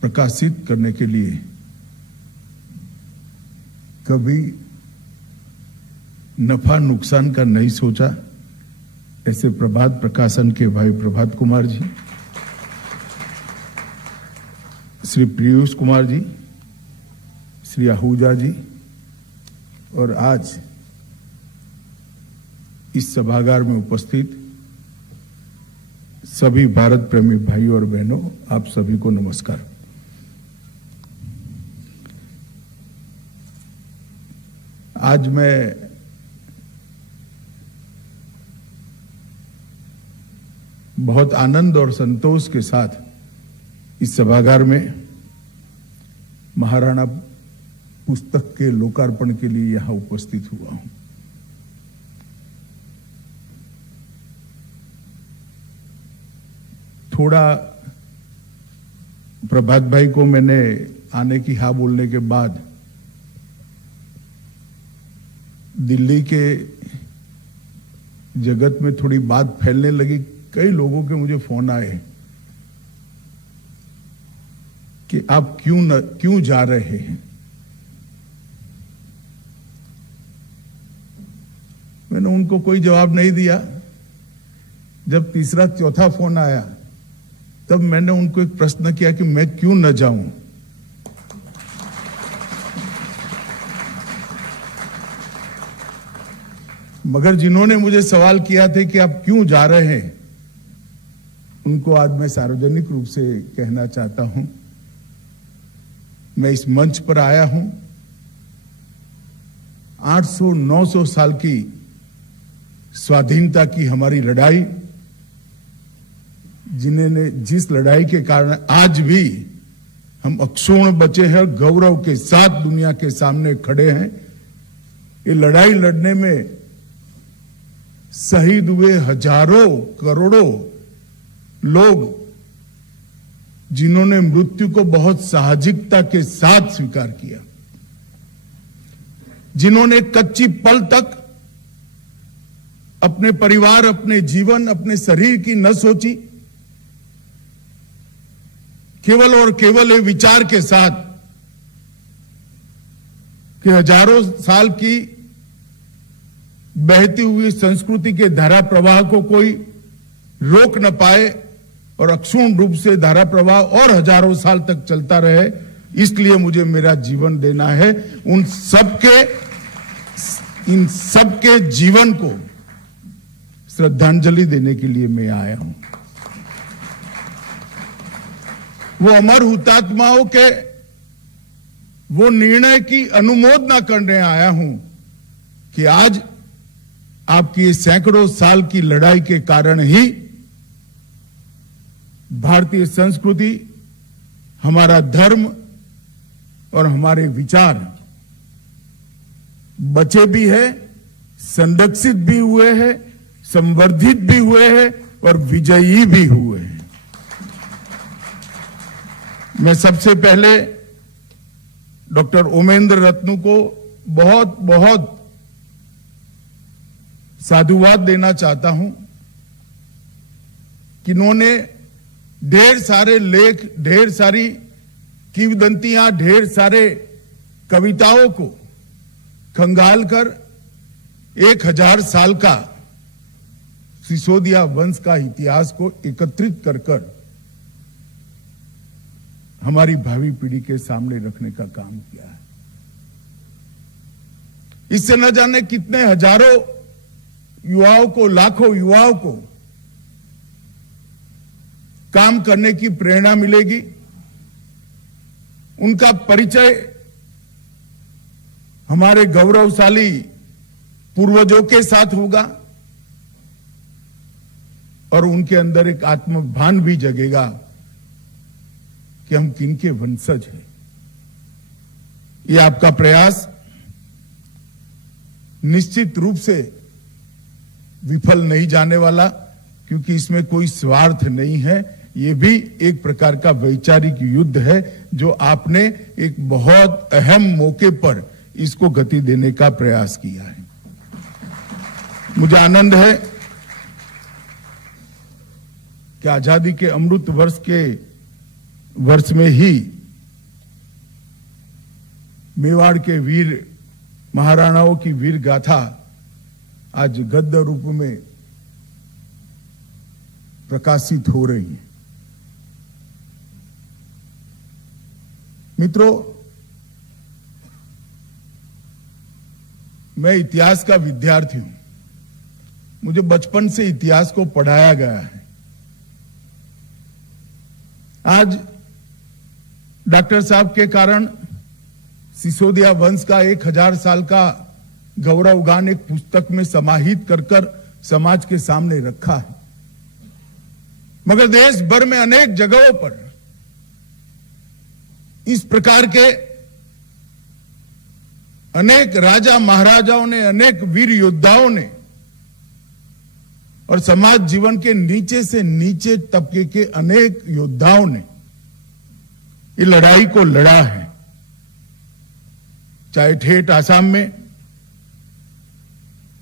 प्रकाशित करने के लिए कभी नफा नुकसान का नहीं सोचा। ऐसे प्रभात प्रकाशन के भाई प्रभात कुमार जी, श्री पीयूष कुमार जी, श्री आहूजा जी और आज इस सभागार में उपस्थित सभी भारत प्रेमी भाइयों और बहनों, आप सभी को नमस्कार। आज मैं बहुत आनंद और संतोष के साथ इस सभागार में महाराणा पुस्तक के लोकार्पण के लिए यहां उपस्थित हुआ हूं। थोड़ा प्रभात भाई को मैंने आने की हाँ बोलने के बाद दिल्ली के जगत में थोड़ी बात फैलने लगी। कई लोगों के मुझे फोन आए कि आप क्यों जा रहे हैं। मैंने उनको कोई जवाब नहीं दिया। जब तीसरा चौथा फोन आया तब मैंने उनको एक प्रश्न किया कि मैं क्यों न जाऊं। मगर जिन्होंने मुझे सवाल किया था कि आप क्यों जा रहे हैं, उनको आज मैं सार्वजनिक रूप से कहना चाहता हूं। मैं इस मंच पर आया हूं 800-900 साल की स्वाधीनता की हमारी लड़ाई, जिस लड़ाई के कारण आज भी हम अक्षुण्ण बचे हैं, गौरव के साथ दुनिया के सामने खड़े हैं। ये लड़ाई लड़ने में शहीद हुए हजारों करोड़ों लोग, जिन्होंने मृत्यु को बहुत साहसिकता के साथ स्वीकार किया, जिन्होंने कच्ची पल तक अपने परिवार, अपने जीवन, अपने शरीर की न सोची, केवल और केवल ये विचार के साथ कि हजारों साल की बहती हुई संस्कृति के धारा प्रवाह को कोई रोक न पाए और अक्षुण्ण रूप से धारा प्रवाह और हजारों साल तक चलता रहे, इसलिए मुझे मेरा जीवन देना है। इन सबके जीवन को श्रद्धांजलि देने के लिए मैं आया हूं। वो अमर हुतात्माओं के वो निर्णय की अनुमोदना करने आया हूं कि आज आपकी सैकड़ों साल की लड़ाई के कारण ही भारतीय संस्कृति, हमारा धर्म और हमारे विचार बचे भी है, संरक्षित भी हुए हैं, संवर्धित भी हुए हैं और विजयी भी हुए हैं। मैं सबसे पहले डॉक्टर ओमेंद्र रत्नू को बहुत बहुत साधुवाद देना चाहता हूं कि इन्होंने ढेर सारे लेख, ढेर सारी किंवदंतियां, ढेर सारे कविताओं को खंगाल कर 1000 साल का सिसोदिया वंश का इतिहास को एकत्रित कर हमारी भावी पीढ़ी के सामने रखने का काम किया है। इससे न जाने कितने हजारों युवाओं को, लाखों युवाओं को काम करने की प्रेरणा मिलेगी। उनका परिचय हमारे गौरवशाली पूर्वजों के साथ होगा और उनके अंदर एक आत्मभान भी जगेगा कि हम किनके वंशज हैं। ये आपका प्रयास निश्चित रूप से विफल नहीं जाने वाला, क्योंकि इसमें कोई स्वार्थ नहीं है। ये भी एक प्रकार का वैचारिक युद्ध है जो आपने एक बहुत अहम मौके पर इसको गति देने का प्रयास किया है। मुझे आनंद है कि आजादी के अमृत वर्ष के वर्ष में ही मेवाड़ के वीर महाराणाओं की वीर गाथा आज गद्य रूप में प्रकाशित हो रही है। मित्रों, मैं इतिहास का विद्यार्थी हूं। मुझे बचपन से इतिहास को पढ़ाया गया है। आज डॉक्टर साहब के कारण सिसोदिया वंश का 1000 साल का गौरवगान एक पुस्तक में समाहित कर समाज के सामने रखा है। मगर देश भर में अनेक जगहों पर इस प्रकार के अनेक राजा महाराजाओं ने, अनेक वीर योद्धाओं ने और समाज जीवन के नीचे से नीचे तबके के अनेक योद्धाओं ने ये लड़ाई को लड़ा है। चाहे ठेठ आसाम में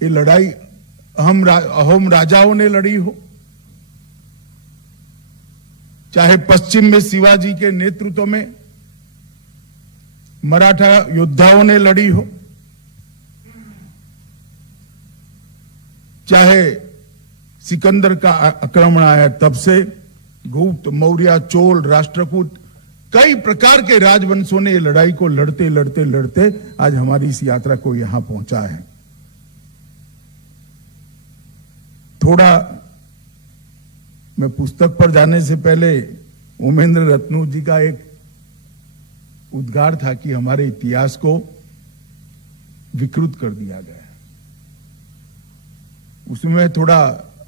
ये लड़ाई अहोम राजाओं ने लड़ी हो, चाहे पश्चिम में शिवाजी के नेतृत्व में मराठा योद्धाओं ने लड़ी हो, चाहे सिकंदर का आक्रमण आया तब से गुप्त, मौर्य, चोल, राष्ट्रकूट, कई प्रकार के राजवंशों ने ये लड़ाई को लड़ते लड़ते लड़ते आज हमारी इस यात्रा को यहां पहुंचा है। थोड़ा मैं पुस्तक पर जाने से पहले उमेंद्र रत्नू जी का एक उद्गार था कि हमारे इतिहास को विकृत कर दिया गया है। उसमें मैं थोड़ा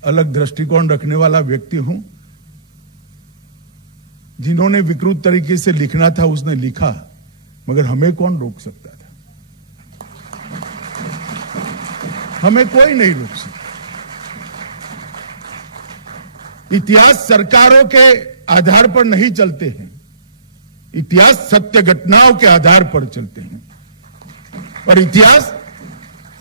अलग दृष्टिकोण रखने वाला व्यक्ति हूं। जिन्होंने विकृत तरीके से लिखना था उसने लिखा, मगर हमें कौन रोक सकता था? हमें कोई नहीं रोक सकता। इतिहास सरकारों के आधार पर नहीं चलते हैं, इतिहास सत्य घटनाओं के आधार पर चलते हैं। और इतिहास,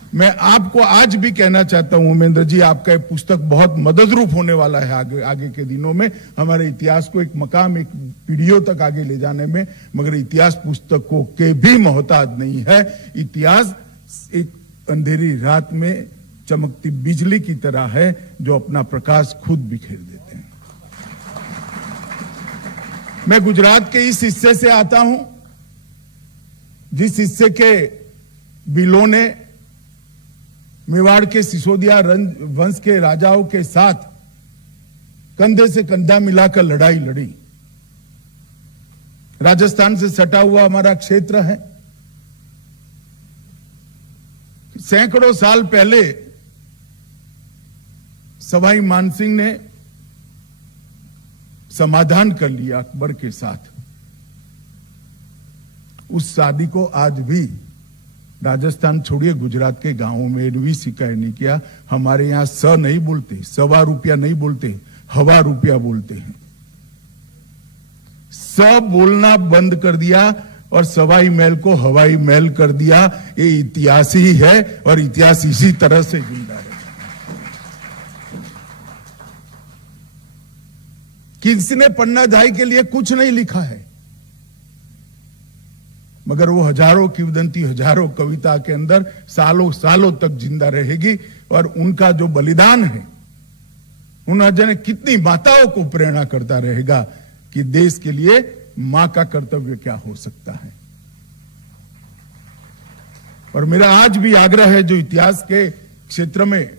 मैं आपको आज भी कहना चाहता हूं उमेंद्र जी, आपका ये पुस्तक बहुत मददरूप होने वाला है आगे के दिनों में हमारे इतिहास को एक मकाम, एक पीढ़ियों तक आगे ले जाने में। मगर इतिहास पुस्तकों के भी मोहताज नहीं है। इतिहास एक अंधेरी रात में चमकती बिजली की तरह है जो अपना प्रकाश खुद बिखेर देते हैं। मैं गुजरात के इस हिस्से से आता हूं जिस हिस्से के बिलों ने मेवाड़ के सिसोदिया वंश के राजाओं के साथ कंधे से कंधा मिलाकर लड़ाई लड़ी। राजस्थान से सटा हुआ हमारा क्षेत्र है। सैकड़ों साल पहले सवाई मानसिंह ने समाधान कर लिया अकबर के साथ। उस शादी को आज भी राजस्थान छोड़िए, गुजरात के गांवों में भी शिकायत नहीं किया। हमारे यहां स नहीं बोलते, सवा रुपया नहीं बोलते, हवा रुपया बोलते हैं। स बोलना बंद कर दिया और सवाई महल को हवाई महल कर दिया। ये इतिहास ही है और इतिहास इसी तरह से जिंदा है। किसी ने पन्नाधाई के लिए कुछ नहीं लिखा है, मगर वो हजारों किंवदंती, हजारों कविता के अंदर सालों सालों तक जिंदा रहेगी। और उनका जो बलिदान है, उन्होंने कितनी माताओं को प्रेरणा करता रहेगा कि देश के लिए मां का कर्तव्य क्या हो सकता है। और मेरा आज भी आग्रह है, जो इतिहास के क्षेत्र में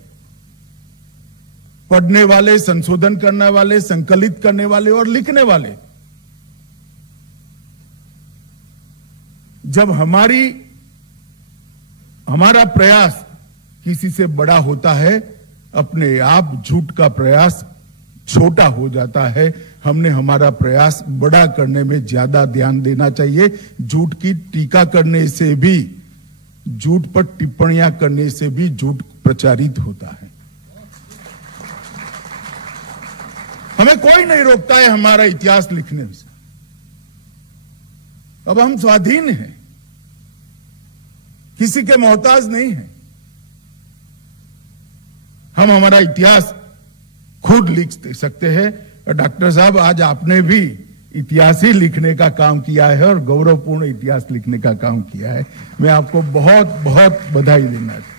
पढ़ने वाले, संशोधन करने वाले, संकलित करने वाले और लिखने वाले, जब हमारा प्रयास किसी से बड़ा होता है, अपने आप झूठ का प्रयास छोटा हो जाता है। हमने हमारा प्रयास बड़ा करने में ज्यादा ध्यान देना चाहिए। झूठ की टीका करने से भी, झूठ पर टिप्पणियां करने से भी झूठ प्रचारित होता है। हमें कोई नहीं रोकता है हमारा इतिहास लिखने से। अब हम स्वाधीन हैं, किसी के मोहताज नहीं हैं। हम हमारा इतिहास खुद लिख सकते हैं। और डॉक्टर साहब, आज आपने भी इतिहास ही लिखने का काम किया है और गौरवपूर्ण इतिहास लिखने का काम किया है। मैं आपको बहुत बहुत बधाई देना चाहता हूं।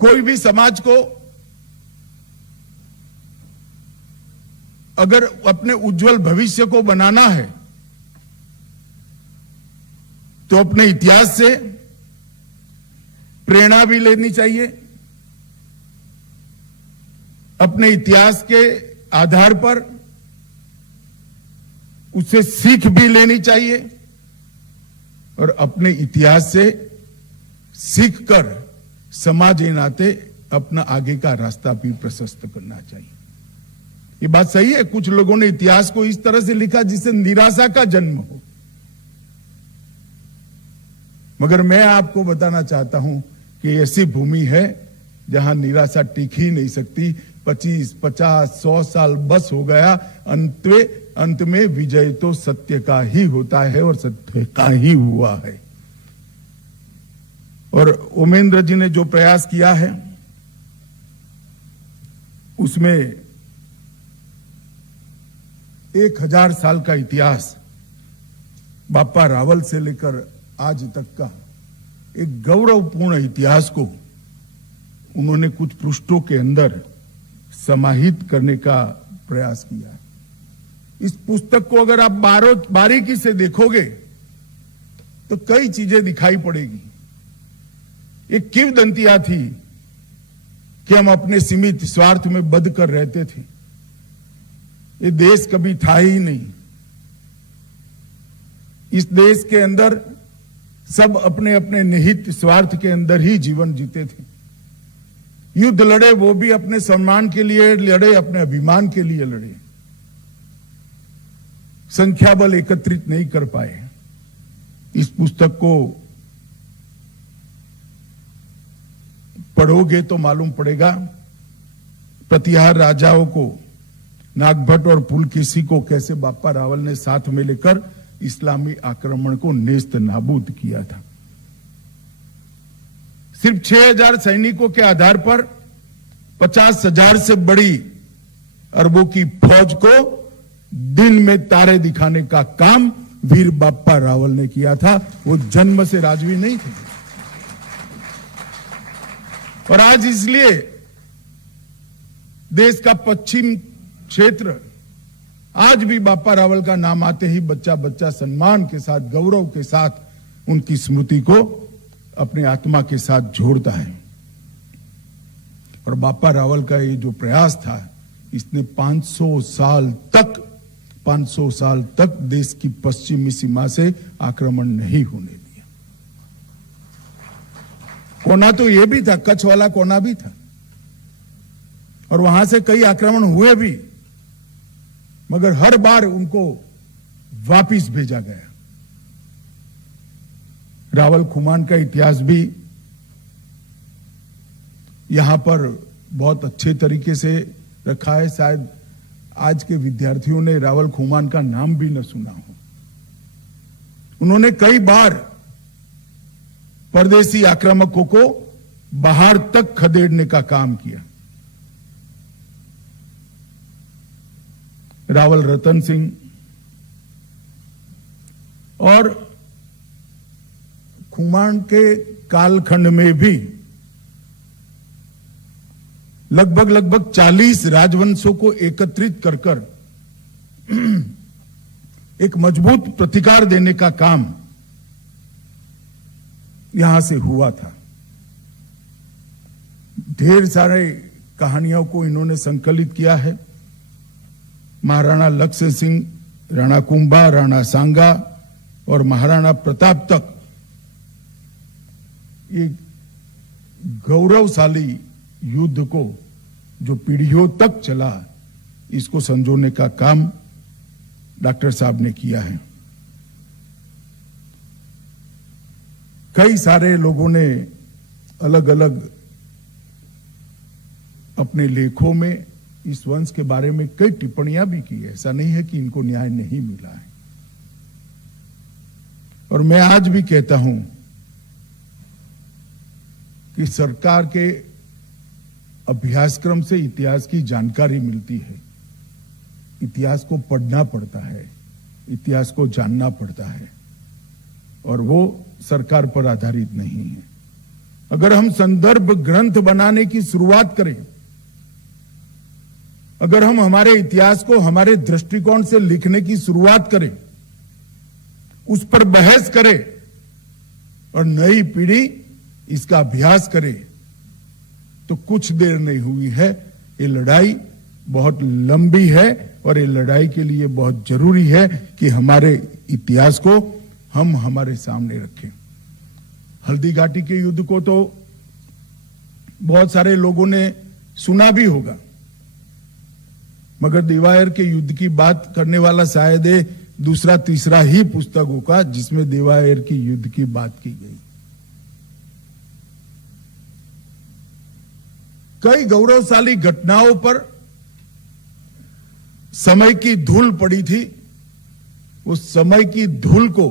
कोई भी समाज को अगर अपने उज्जवल भविष्य को बनाना है तो अपने इतिहास से प्रेरणा भी लेनी चाहिए, अपने इतिहास के आधार पर उससे सीख भी लेनी चाहिए और अपने इतिहास से सीखकर समाज के नाते अपना आगे का रास्ता भी प्रशस्त करना चाहिए। ये बात सही है, कुछ लोगों ने इतिहास को इस तरह से लिखा जिससे निराशा का जन्म हो, मगर मैं आपको बताना चाहता हूं कि ऐसी भूमि है जहां निराशा टिक ही नहीं सकती। 25, 50, 100 साल बस हो गया, अंत में विजय तो सत्य का ही होता है और सत्य का ही हुआ है। और उमेंद्र जी ने जो प्रयास किया है उसमें 1000 साल का इतिहास बापा रावल से लेकर आज तक का एक गौरवपूर्ण इतिहास को उन्होंने कुछ पृष्ठों के अंदर समाहित करने का प्रयास किया है। इस पुस्तक को अगर आप बारीकी से देखोगे तो कई चीजें दिखाई पड़ेगी। एक किंवदंतियां थी कि हम अपने सीमित स्वार्थ में बंध कर रहते थे, ये देश कभी था ही नहीं। इस देश के अंदर सब अपने अपने निहित स्वार्थ के अंदर ही जीवन जीते थे। युद्ध लड़े वो भी अपने सम्मान के लिए लड़े, अपने अभिमान के लिए लड़े, संख्या बल एकत्रित नहीं कर पाए। इस पुस्तक को पढ़ोगे तो मालूम पड़ेगा प्रतिहार राजाओं को, नागभट्ट और पुलकेशी को कैसे बापा रावल ने साथ में लेकर इस्लामी आक्रमण को नेस्त नाबूद किया था। सिर्फ 6000 सैनिकों के आधार पर 50,000 से बड़ी अरबों की फौज को दिन में तारे दिखाने का काम वीर बापा रावल ने किया था। वो जन्म से राजवी नहीं थे। और आज इसलिए देश का पश्चिम क्षेत्र आज भी बापा रावल का नाम आते ही बच्चा बच्चा सम्मान के साथ, गौरव के साथ उनकी स्मृति को अपने आत्मा के साथ जोड़ता है। और बापा रावल का ये जो प्रयास था, इसने 500 साल तक देश की पश्चिमी सीमा से आक्रमण नहीं होने दिया। कोना तो ये भी था, कच्छ वाला कोना भी था, और वहां से कई आक्रमण हुए भी, मगर हर बार उनको वापिस भेजा गया। रावल खुमान का इतिहास भी यहां पर बहुत अच्छे तरीके से रखा है। शायद आज के विद्यार्थियों ने रावल खुमान का नाम भी न सुना हो। उन्होंने कई बार परदेसी आक्रामकों को बाहर तक खदेड़ने का काम किया। रावल रतन सिंह और खुमान के कालखंड में भी लगभग 40 राजवंशों को एकत्रित कर एक मजबूत प्रतिकार देने का काम यहां से हुआ था। ढेर सारे कहानियों को इन्होंने संकलित किया है। महाराणा लक्ष्मण सिंह, राणा कुंभा, राणा सांगा और महाराणा प्रताप तक ये गौरवशाली युद्ध को जो पीढ़ियों तक चला, इसको संजोने का काम डॉक्टर साहब ने किया है। कई सारे लोगों ने अलग अलग अपने लेखों में इस वंश के बारे में कई टिप्पणियां भी की है। ऐसा नहीं है कि इनको न्याय नहीं मिला है। और मैं आज भी कहता हूं कि सरकार के अभ्यासक्रम से इतिहास की जानकारी मिलती है, इतिहास को पढ़ना पड़ता है, इतिहास को जानना पड़ता है, और वो सरकार पर आधारित नहीं है। अगर हम संदर्भ ग्रंथ बनाने की शुरुआत करें, अगर हम हमारे इतिहास को हमारे दृष्टिकोण से लिखने की शुरुआत करें, उस पर बहस करें और नई पीढ़ी इसका अभ्यास करे, तो कुछ देर नहीं हुई है, ये लड़ाई बहुत लंबी है और ये लड़ाई के लिए बहुत जरूरी है कि हमारे इतिहास को हम हमारे सामने रखें। हल्दी घाटी के युद्ध को तो बहुत सारे लोगों ने सुना भी होगा, मगर देवायर के युद्ध की बात करने वाला शायद दूसरा तीसरा ही पुस्तक होगा जिसमें देवायर की युद्ध की बात की गई। कई गौरवशाली घटनाओं पर समय की धूल पड़ी थी। उस समय की धूल को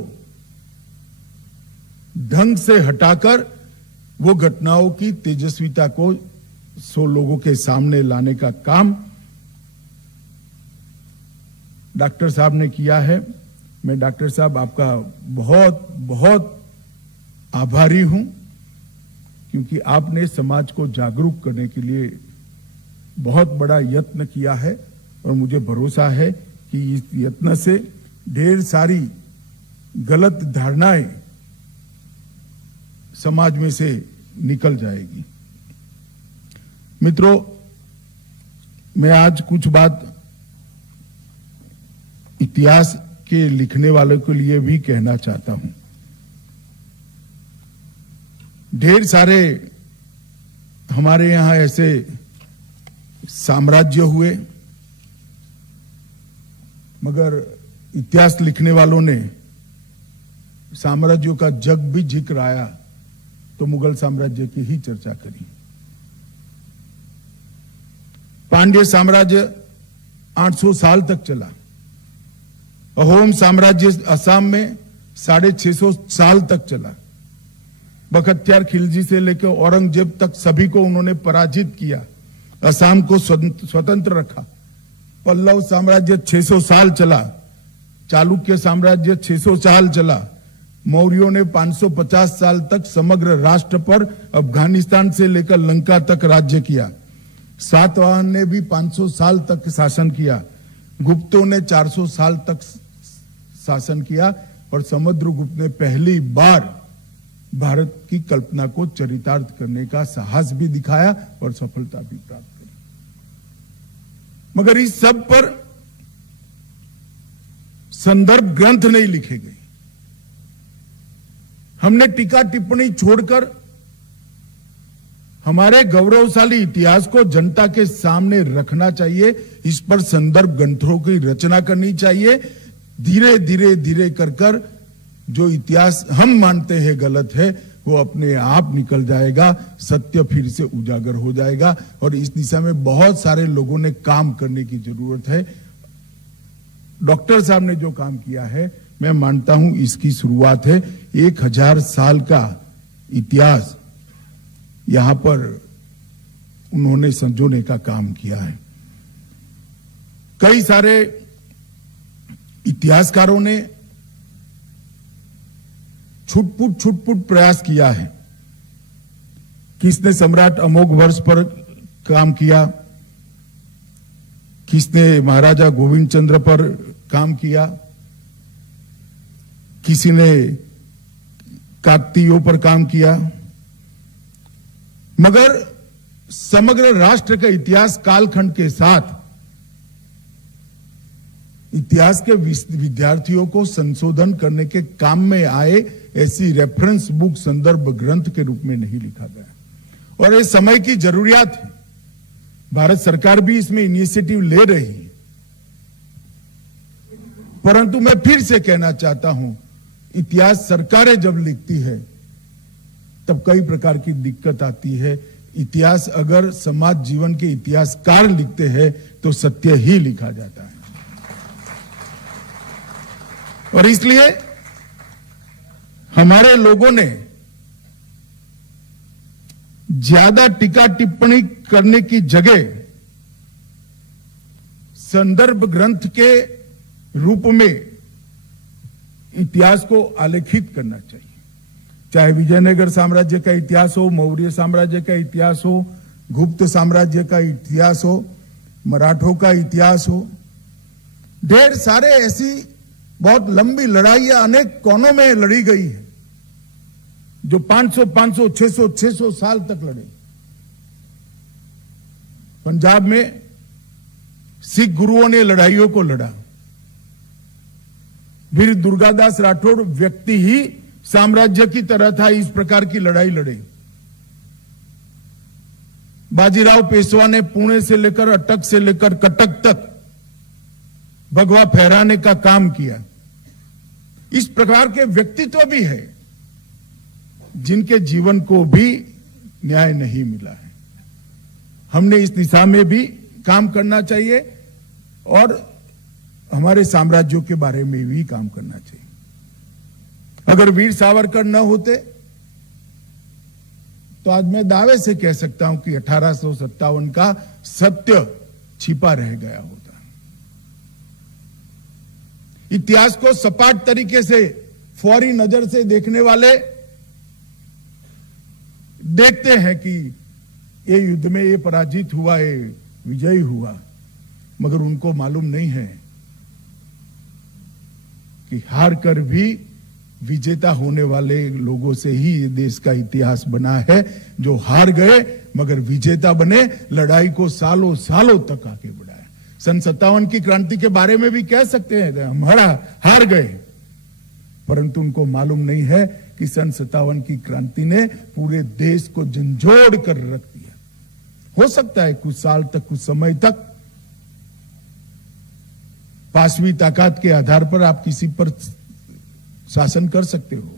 ढंग से हटाकर वो घटनाओं की तेजस्विता को 100 लोगों के सामने लाने का काम डॉक्टर साहब ने किया है। मैं डॉक्टर साहब आपका बहुत बहुत आभारी हूं, क्योंकि आपने समाज को जागरूक करने के लिए बहुत बड़ा यत्न किया है और मुझे भरोसा है कि इस यत्न से ढेर सारी गलत धारणाएं समाज में से निकल जाएगी। मित्रों, मैं आज कुछ बात इतिहास के लिखने वालों के लिए भी कहना चाहता हूं। ढेर सारे हमारे यहां ऐसे साम्राज्य हुए, मगर इतिहास लिखने वालों ने साम्राज्यों का जब भी जिक्र आया तो मुगल साम्राज्य की ही चर्चा करी। पांड्य साम्राज्य 800 साल तक चला। अहोम साम्राज्य असम में 650 साल तक चला। बख्तियार खिलजी से लेकर औरंगजेब तक सभी को उन्होंने पराजित किया, असम को स्वतंत्र रखा। पल्लव साम्राज्य 600 साल चला। चालुक्य साम्राज्य 600 साल चला। मौर्यों ने 550 साल तक समग्र राष्ट्र पर अफगानिस्तान से लेकर लंका तक राज्य किया। सातवाहन ने भी 500 साल तक शासन किया। गुप्तों ने 400 साल तक शासन किया और समुद्रगुप्त ने पहली बार भारत की कल्पना को चरितार्थ करने का साहस भी दिखाया और सफलता भी प्राप्त करी। मगर इस सब पर संदर्भ ग्रंथ नहीं लिखे गए। हमने टीका टिप्पणी छोड़कर हमारे गौरवशाली इतिहास को जनता के सामने रखना चाहिए। इस पर संदर्भ ग्रंथों की रचना करनी चाहिए। धीरे धीरे धीरे कर जो इतिहास हम मानते हैं गलत है, वो अपने आप निकल जाएगा, सत्य फिर से उजागर हो जाएगा। और इस दिशा में बहुत सारे लोगों ने काम करने की जरूरत है। डॉक्टर साहब ने जो काम किया है, मैं मानता हूं इसकी शुरुआत है। 1000 साल का इतिहास यहां पर उन्होंने संजोने का काम किया है। कई सारे इतिहासकारों ने छुटपुट प्रयास किया है। किसने सम्राट अमोघ वर्ष पर काम किया, किसने महाराजा गोविंद चंद्र पर काम किया, किसी ने काकतीयों पर काम किया। मगर समग्र राष्ट्र का इतिहास कालखंड के साथ इतिहास के विद्यार्थियों को संशोधन करने के काम में आए ऐसी रेफरेंस बुक, संदर्भ ग्रंथ के रूप में नहीं लिखा गया। और ये समय की जरूरियात है। भारत सरकार भी इसमें इनिशिएटिव ले रही है। परंतु मैं फिर से कहना चाहता हूं, इतिहास सरकारें जब लिखती है तब कई प्रकार की दिक्कत आती है। इतिहास अगर समाज जीवन के इतिहासकार लिखते हैं तो सत्य ही लिखा जाता है। और इसलिए हमारे लोगों ने ज्यादा टीका टिप्पणी करने की जगह संदर्भ ग्रंथ के रूप में इतिहास को आलेखित करना चाहिए। चाहे विजयनगर साम्राज्य का इतिहास हो, मौर्य साम्राज्य का इतिहास हो, गुप्त साम्राज्य का इतिहास हो, मराठों का इतिहास हो, ढेर सारे ऐसी बहुत लंबी लड़ाइयां अनेक कोनों में लड़ी गई है जो 500, 600 साल तक लड़े। पंजाब में सिख गुरुओं ने लड़ाइयों को लड़ा। वीर दुर्गादास राठौड़ व्यक्ति ही साम्राज्य की तरह था, इस प्रकार की लड़ाई लड़े। बाजीराव पेशवा ने पुणे से लेकर अटक से लेकर कटक तक भगवा फहराने का काम किया। इस प्रकार के व्यक्तित्व भी है जिनके जीवन को भी न्याय नहीं मिला है। हमने इस दिशा में भी काम करना चाहिए और हमारे साम्राज्यों के बारे में भी काम करना चाहिए। अगर वीर सावरकर न होते तो आज मैं दावे से कह सकता हूं कि 1857 का सत्य छिपा रह गया होता। इतिहास को सपाट तरीके से फौरी नजर से देखने वाले देखते हैं कि ये युद्ध में ये पराजित हुआ, ये विजयी हुआ, मगर उनको मालूम नहीं है कि हार कर भी विजेता होने वाले लोगों से ही ये देश का इतिहास बना है, जो हार गए मगर विजेता बने, लड़ाई को सालों सालों तक आगे बढ़ाया। सन 57 की क्रांति के बारे में भी कह सकते हैं हम हार गए, परंतु उनको मालूम नहीं है कि सन 57 की क्रांति ने पूरे देश को झंझोड़ कर रख दिया। हो सकता है कुछ साल तक, कुछ समय तक पांचवी ताकत के आधार पर आप किसी पर शासन कर सकते हो,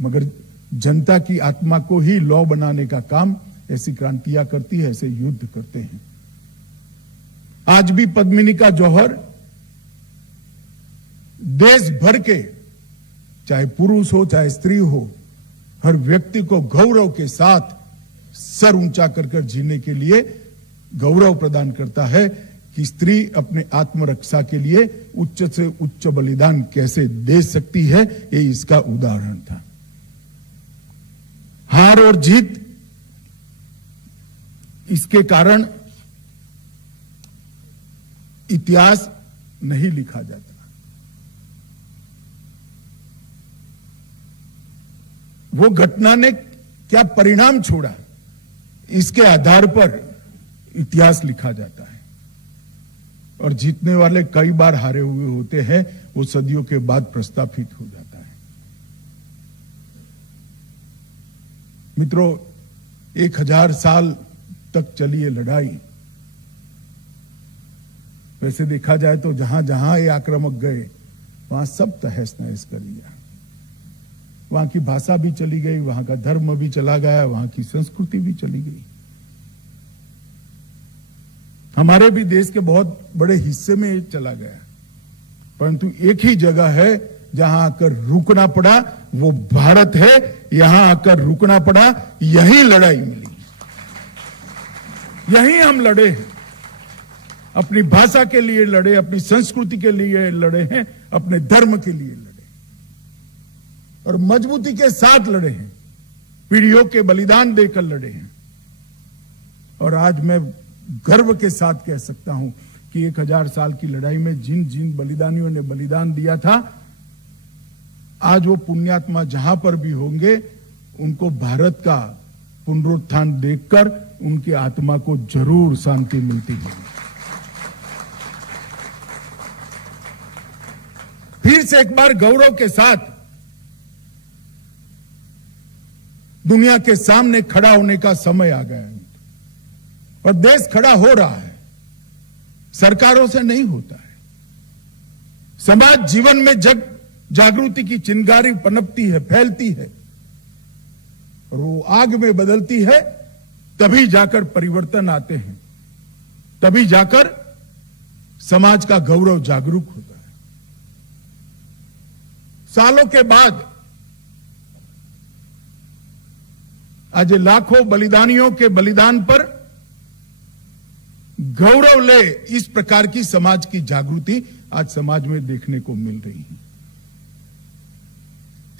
मगर जनता की आत्मा को ही लौ बनाने का काम ऐसी क्रांतियां करती है, ऐसे युद्ध करते हैं। आज भी पद्मिनी का जौहर देश भर के, चाहे पुरुष हो चाहे स्त्री हो, हर व्यक्ति को गौरव के साथ सर ऊंचा कर जीने के लिए गौरव प्रदान करता है कि स्त्री अपने आत्मरक्षा के लिए उच्च से उच्च बलिदान कैसे दे सकती है। ये इसका उदाहरण था। हार और जीत इसके कारण इतिहास नहीं लिखा जाता। वो घटना ने क्या परिणाम छोड़ा, इसके आधार पर इतिहास लिखा जाता है। और जीतने वाले कई बार हारे हुए होते हैं, वो सदियों के बाद प्रस्थापित हो जाता है। मित्रों, 1000 साल तक चली ये लड़ाई, वैसे देखा जाए तो जहां जहां ये आक्रामक गए वहां सब तहस नहस कर दिया। वहां की भाषा भी चली गई, वहां का धर्म भी चला गया, वहां की संस्कृति भी चली गई। हमारे भी देश के बहुत बड़े हिस्से में ये चला गया, परंतु एक ही जगह है जहां आकर रुकना पड़ा, वो भारत है। यहां आकर रुकना पड़ा, यही लड़ाई मिली, यही हम लड़े हैं। अपनी भाषा के लिए लड़े, अपनी संस्कृति के लिए लड़े हैं, अपने धर्म के लिए लड़े और मजबूती के साथ लड़े हैं, पीढ़ियों के बलिदान देकर लड़े हैं। और आज मैं गर्व के साथ कह सकता हूं कि 1000 साल की लड़ाई में जिन जिन बलिदानियों ने बलिदान दिया था, आज वो पुण्यात्मा जहां पर भी होंगे, उनको भारत का पुनरुत्थान देखकर उनकी आत्मा को जरूर शांति मिलती है। फिर से एक बार गौरव के साथ दुनिया के सामने खड़ा होने का समय आ गया है और देश खड़ा हो रहा है, सरकारों से नहीं होता है। समाज जीवन में जागृति की चिंगारी पनपती है, फैलती है और वो आग में बदलती है, तभी जाकर परिवर्तन आते हैं, तभी जाकर समाज का गौरव जागरूक होता है। सालों के बाद आज लाखों बलिदानियों के बलिदान पर गौरव ले, इस प्रकार की समाज की जागृति आज समाज में देखने को मिल रही है।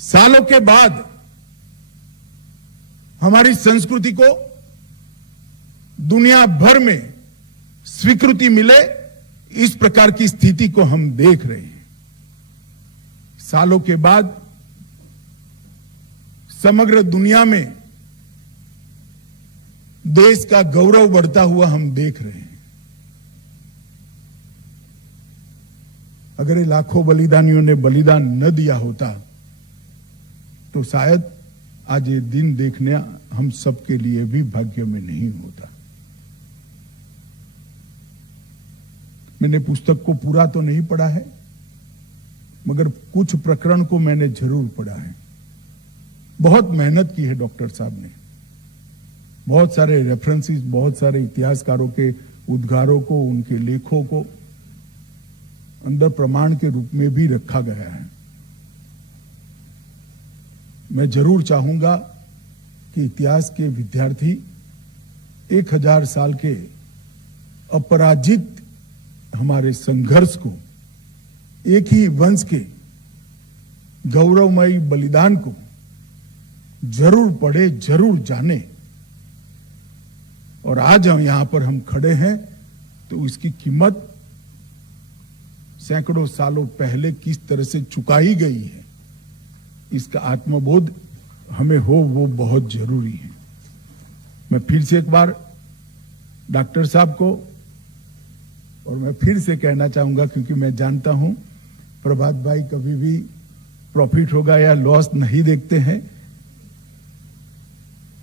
सालों के बाद हमारी संस्कृति को दुनिया भर में स्वीकृति मिले, इस प्रकार की स्थिति को हम देख रहे हैं। सालों के बाद समग्र दुनिया में देश का गौरव बढ़ता हुआ हम देख रहे हैं। अगर ये लाखों बलिदानियों ने बलिदान न दिया होता तो शायद आज ये दिन देखने हम सबके लिए भी भाग्य में नहीं होता। मैंने पुस्तक को पूरा तो नहीं पढ़ा है, मगर कुछ प्रकरण को मैंने जरूर पढ़ा है। बहुत मेहनत की है डॉक्टर साहब ने, बहुत सारे रेफरेंसेस, बहुत सारे इतिहासकारों के उद्गारों को, उनके लेखों को अंदर प्रमाण के रूप में भी रखा गया है। मैं जरूर चाहूंगा कि इतिहास के विद्यार्थी 1000 साल के अपराजित हमारे संघर्ष को, एक ही वंश के गौरवमयी बलिदान को जरूर पढ़े, जरूर जाने। और आज हम यहां पर हम खड़े हैं तो इसकी कीमत सैकड़ों सालों पहले किस तरह से चुकाई गई है, इसका आत्मबोध हमें हो, वो बहुत जरूरी है। मैं फिर से एक बार डॉक्टर साहब को, और मैं फिर से कहना चाहूंगा, क्योंकि मैं जानता हूं प्रभात भाई कभी भी प्रॉफिट होगा या लॉस नहीं देखते हैं।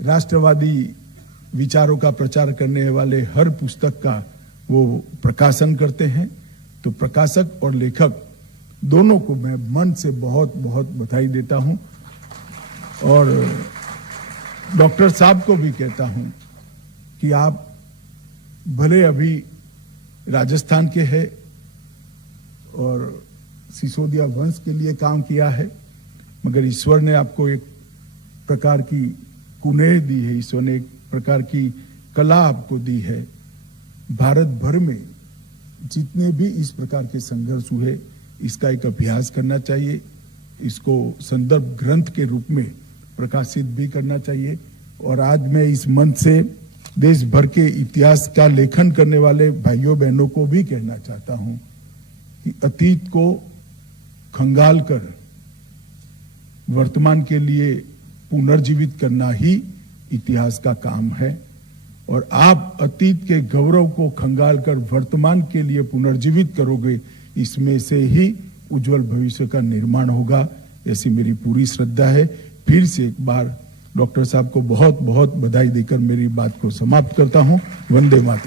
राष्ट्रवादी विचारों का प्रचार करने वाले हर पुस्तक का वो प्रकाशन करते हैं, तो प्रकाशक और लेखक दोनों को मैं मन से बहुत बहुत बधाई देता हूं। और डॉक्टर साहब को भी कहता हूं कि आप भले अभी राजस्थान के हैं और सिसोदिया वंश के लिए काम किया है, मगर ईश्वर ने आपको एक प्रकार की कुनेह दी है, ईश्वर ने एक प्रकार की कला आपको दी है। भारत भर में जितने भी इस प्रकार के संघर्ष हुए, इसका एक अभ्यास करना चाहिए, इसको संदर्भ ग्रंथ के रूप में प्रकाशित भी करना चाहिए। और आज मैं इस मंच से देश भर के इतिहास का लेखन करने वाले भाइयों बहनों को भी कहना चाहता हूं कि अतीत को खंगाल कर वर्तमान के लिए पुनर्जीवित करना ही इतिहास का काम है। और आप अतीत के गौरव को खंगाल कर वर्तमान के लिए पुनर्जीवित करोगे, इसमें से ही उज्जवल भविष्य का निर्माण होगा, ऐसी मेरी पूरी श्रद्धा है। फिर से एक बार डॉक्टर साहब को बहुत बहुत बधाई देकर मेरी बात को समाप्त करता हूं। वंदे मातरम।